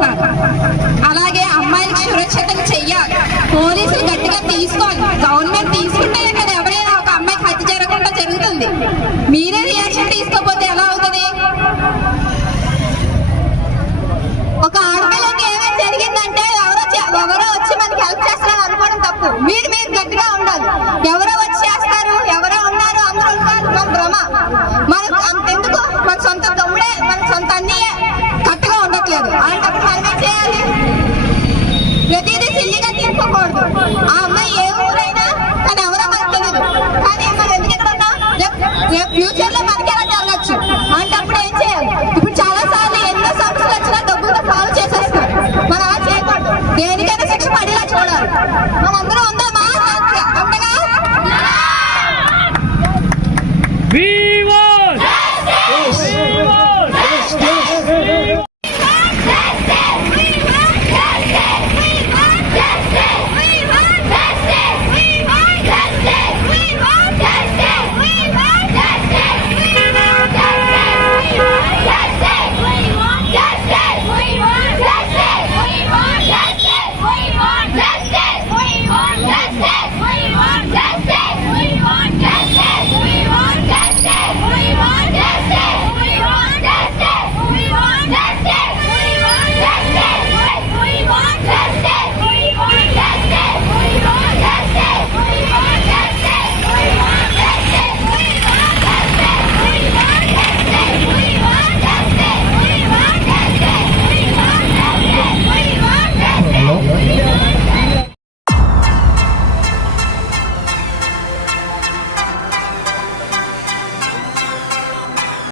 కోరుకుంటున్నాను. అలాగే అమ్మాయిలకు సురక్షితం చెయ్యాలి, పోలీసులు గట్టిగా తీసుకోవాలి. గవర్నమెంట్ తీసుకుంటేనే కదా ఎవరైనా ఒక అమ్మాయికి హత్య జరగకుండా జరుగుతుంది. మీరే రియాక్షన్ తీసుకోకపోతే ఎలా అవుతుంది? ఒక ఆడపిల్లకి ఏమైనా జరిగిందంటే ఎవరో వచ్చి మనకి హెల్ప్ చేస్తారని అనుకోవడం తప్పు. మీరు గట్టిగా ఉండాలి. ఎవరో వచ్చి చేస్తారు, ఎవరో ఉన్నారు, అందరూ ఉన్నారు, మన భ్రమ. మనకు అంతెందుకు, మన సొంత తమ్ముడే, మన సొంత అన్నయ్యే కరెక్ట్గా ఉండట్లేదు. అలాంటప్పుడు మనం ఏం చేయాలి? ప్రతిదీ సిల్లిగా తీసుకోకూడదు. ఆ అమ్మాయి ఏ ఊరైనా కానీ ఎవరో మనకు తెలియదు. కానీ మనం ఎందుకు ఎక్కడ ఉన్నాం? రేపు ఫ్యూచర్లో